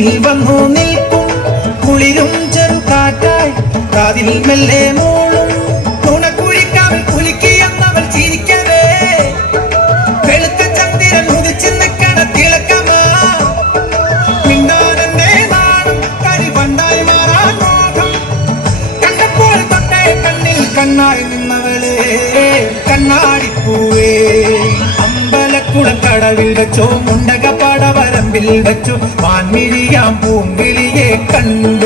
മുന്നിൽ വന്നു നിൽക്കും കുളിരും ചെറുകാറ്റായി കാതിൽ മെല്ലെ മൂളും. തുണക്കുഴിക്കാവിൽ കുലുക്കിയെന്നവൾ ചിരിക്കവേ. വെളുത്ത ചന്ദ്രൻ ഉദിച്ചു നിൽക്കണ തിളക്കമാ. മിണ്ടാനെന്നെ നാടും കരിവണ്ടായി മാറാൻ മോഹം. കണ്ടപ്പോൾ തൊട്ടേ കണ്ണിൽ കണ്ണായി നിന്നവളെ. കണ്ണാടിപ്പൂവേ. അമ്പലക്കുട കടവിൽ വെച്ചോ മുണ്ടക പടവരമ്പിൽ വെച്ചോ. മാൻമിഴിയാം പൂങ്കിളിയെ കണ്ടു.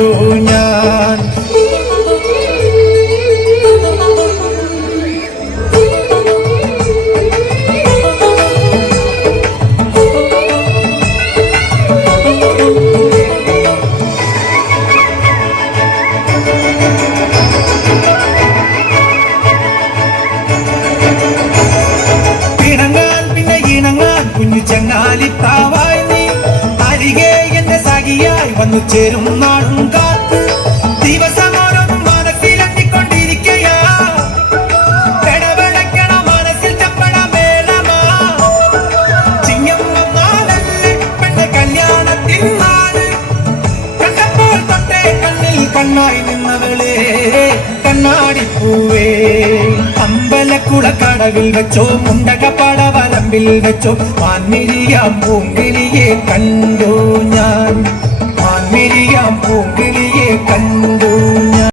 വന്നു ചേരും നാടും കാത്ത് ദിവസം ഓരോന്നും കടവിൽ വെച്ചോ മുണ്ടക വരമ്പിൽ വെച്ചോ മാൻമിരിയാം പൂങ്കിരിയെ കണ്ടു ഞാൻ? മാൻമിരിയാം പൂങ്കിളിയെ കണ്ടു